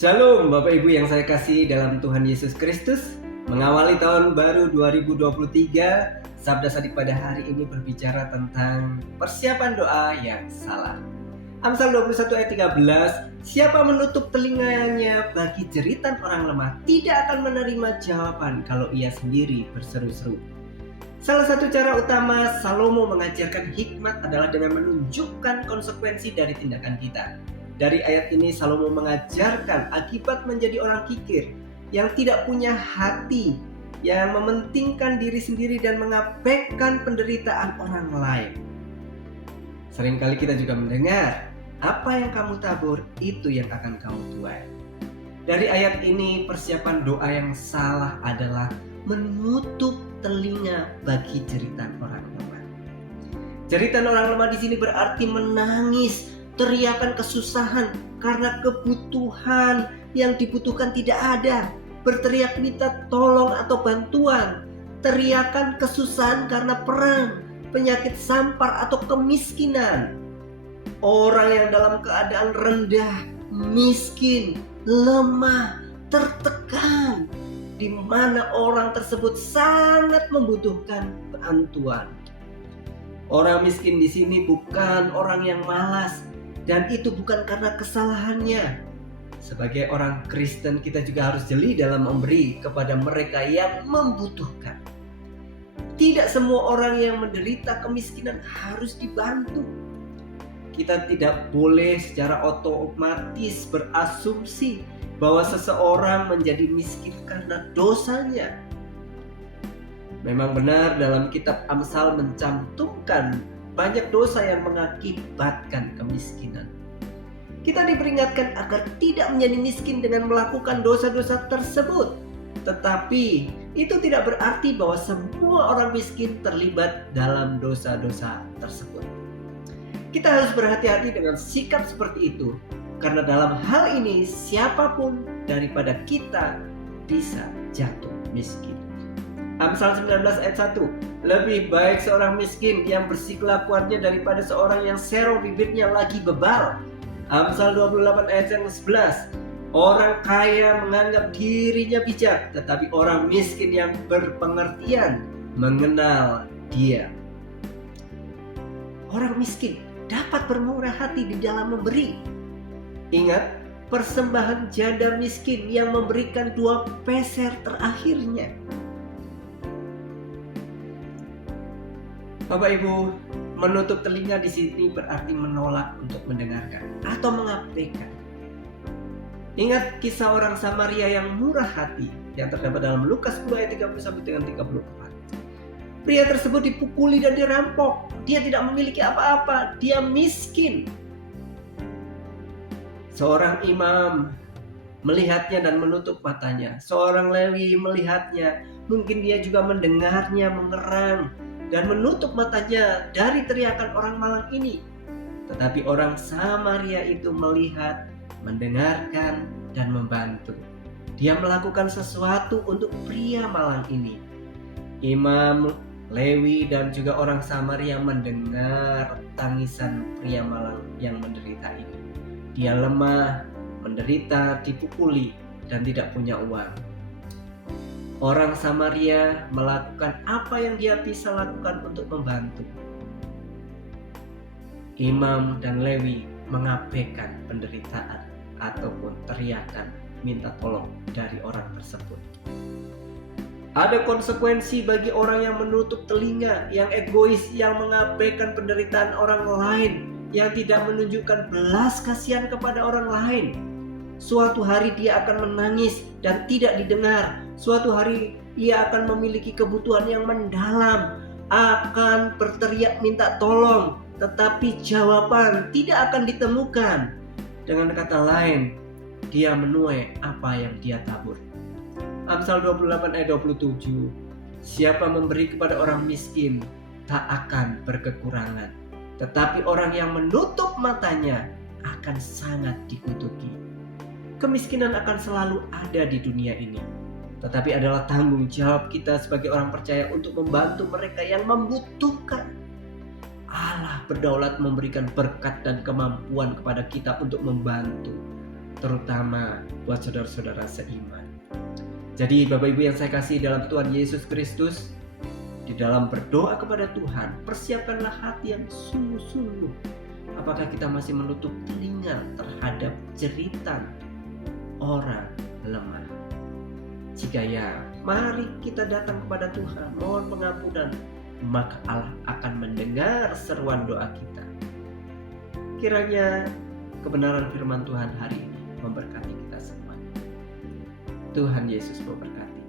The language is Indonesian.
Shalom Bapak Ibu yang saya kasih dalam Tuhan Yesus Kristus. Mengawali tahun baru 2023, Sabda Sadik pada hari ini berbicara tentang persiapan doa yang salah. Amsal 21 ayat 13, siapa menutup telinganya bagi jeritan orang lemah tidak akan menerima jawaban kalau ia sendiri berseru-seru. Salah satu cara utama Salomo mengajarkan hikmat adalah dengan menunjukkan konsekuensi dari tindakan kita. Dari ayat ini Salomo mengajarkan akibat menjadi orang kikir yang tidak punya hati, yang mementingkan diri sendiri dan mengabaikan penderitaan orang lain. Seringkali kita juga mendengar, apa yang kamu tabur itu yang akan kamu tuai. Dari ayat ini persiapan doa yang salah adalah menutup telinga bagi jeritan orang lemah. Jeritan orang lemah di sini berarti menangis, teriakan kesusahan karena kebutuhan yang dibutuhkan tidak ada, berteriak minta tolong atau bantuan, teriakan kesusahan karena perang, penyakit sampar atau kemiskinan. Orang yang dalam keadaan rendah, miskin, lemah, tertekan, di mana orang tersebut sangat membutuhkan bantuan. Orang miskin di sini bukan orang yang malas, dan itu bukan karena kesalahannya. Sebagai orang Kristen kita juga harus jeli dalam memberi kepada mereka yang membutuhkan. Tidak semua orang yang menderita kemiskinan harus dibantu. Kita tidak boleh secara otomatis berasumsi bahwa seseorang menjadi miskin karena dosanya. Memang benar dalam kitab Amsal mencantumkan banyak dosa yang mengakibatkan kemiskinan. Kita diperingatkan agar tidak menjadi miskin dengan melakukan dosa-dosa tersebut. Tetapi itu tidak berarti bahwa semua orang miskin terlibat dalam dosa-dosa tersebut. Kita harus berhati-hati dengan sikap seperti itu, karena dalam hal ini siapapun daripada kita bisa jatuh miskin. Amsal 19 ayat 1, lebih baik seorang miskin yang bersih kelakuannya daripada seorang yang serong bibirnya lagi bebal. Amsal 28 ayat yang 11, orang kaya menganggap dirinya bijak, tetapi orang miskin yang berpengertian mengenal dia. Orang miskin dapat bermurah hati di dalam memberi. Ingat, persembahan janda miskin yang memberikan 2 peser terakhirnya. Bapak Ibu, menutup telinga di sini berarti menolak untuk mendengarkan atau mengabaikan. Ingat kisah orang Samaria yang murah hati yang terdapat dalam Lukas 10 ayat 30 dengan 34. Pria tersebut dipukuli dan dirampok. Dia tidak memiliki apa-apa, dia miskin. Seorang imam melihatnya dan menutup matanya. Seorang Lewi melihatnya, mungkin dia juga mendengarnya mengerang dan menutup matanya dari teriakan orang malang ini. Tetapi orang Samaria itu melihat, mendengarkan, dan membantu. Dia melakukan sesuatu untuk pria malang ini. Imam, Lewi, dan juga orang Samaria mendengar tangisan pria malang yang menderita ini. Dia lemah, menderita, dipukuli, dan tidak punya uang. Orang Samaria melakukan apa yang dia bisa lakukan untuk membantu. Imam dan Lewi mengabaikan penderitaan ataupun teriakan minta tolong dari orang tersebut. Ada konsekuensi bagi orang yang menutup telinga, yang egois, yang mengabaikan penderitaan orang lain, yang tidak menunjukkan belas kasihan kepada orang lain. Suatu hari dia akan menangis dan tidak didengar. Suatu hari ia akan memiliki kebutuhan yang mendalam, akan berteriak minta tolong, tetapi jawaban tidak akan ditemukan. Dengan kata lain, dia menuai apa yang dia tabur. Amsal 28 ayat 27, siapa memberi kepada orang miskin tak akan berkekurangan, tetapi orang yang menutup matanya akan sangat dikutuki. Kemiskinan akan selalu ada di dunia ini, tetapi adalah tanggung jawab kita sebagai orang percaya untuk membantu mereka yang membutuhkan. Allah berdaulat memberikan berkat dan kemampuan kepada kita untuk membantu, terutama buat saudara-saudara seiman. Jadi Bapak Ibu yang saya kasih dalam Tuhan Yesus Kristus, di dalam berdoa kepada Tuhan, persiapkanlah hati yang sungguh-sungguh. Apakah kita masih menutup telinga terhadap jeritan orang lemah? Jika ya, mari kita datang kepada Tuhan, mohon pengampunan, maka Allah akan mendengar seruan doa kita. Kiranya kebenaran firman Tuhan hari ini memberkati kita semua. Tuhan Yesus memberkati.